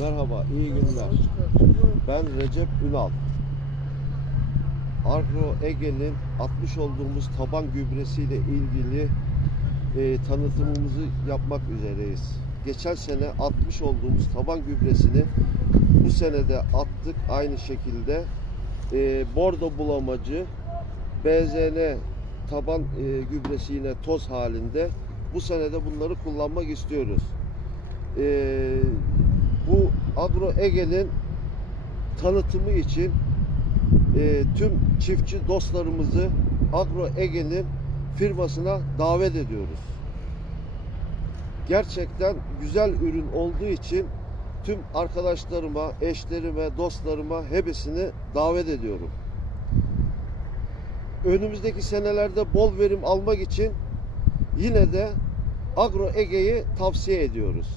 Merhaba, iyi günler. Ben Recep Ünal. Agro Ege'nin atmış olduğumuz taban gübresiyle ilgili tanıtımımızı yapmak üzereyiz. Geçen sene atmış olduğumuz taban gübresini bu sene de attık aynı şekilde. Bordo bulamacı, BZN taban gübresi yine toz halinde. Bu sene de bunları kullanmak istiyoruz. Bu Agro Ege'nin tanıtımı için tüm çiftçi dostlarımızı Agro Ege'nin firmasına davet ediyoruz. Gerçekten güzel ürün olduğu için tüm arkadaşlarıma, eşlerime, dostlarıma hepsini davet ediyorum. Önümüzdeki senelerde bol verim almak için yine de Agro Ege'yi tavsiye ediyoruz.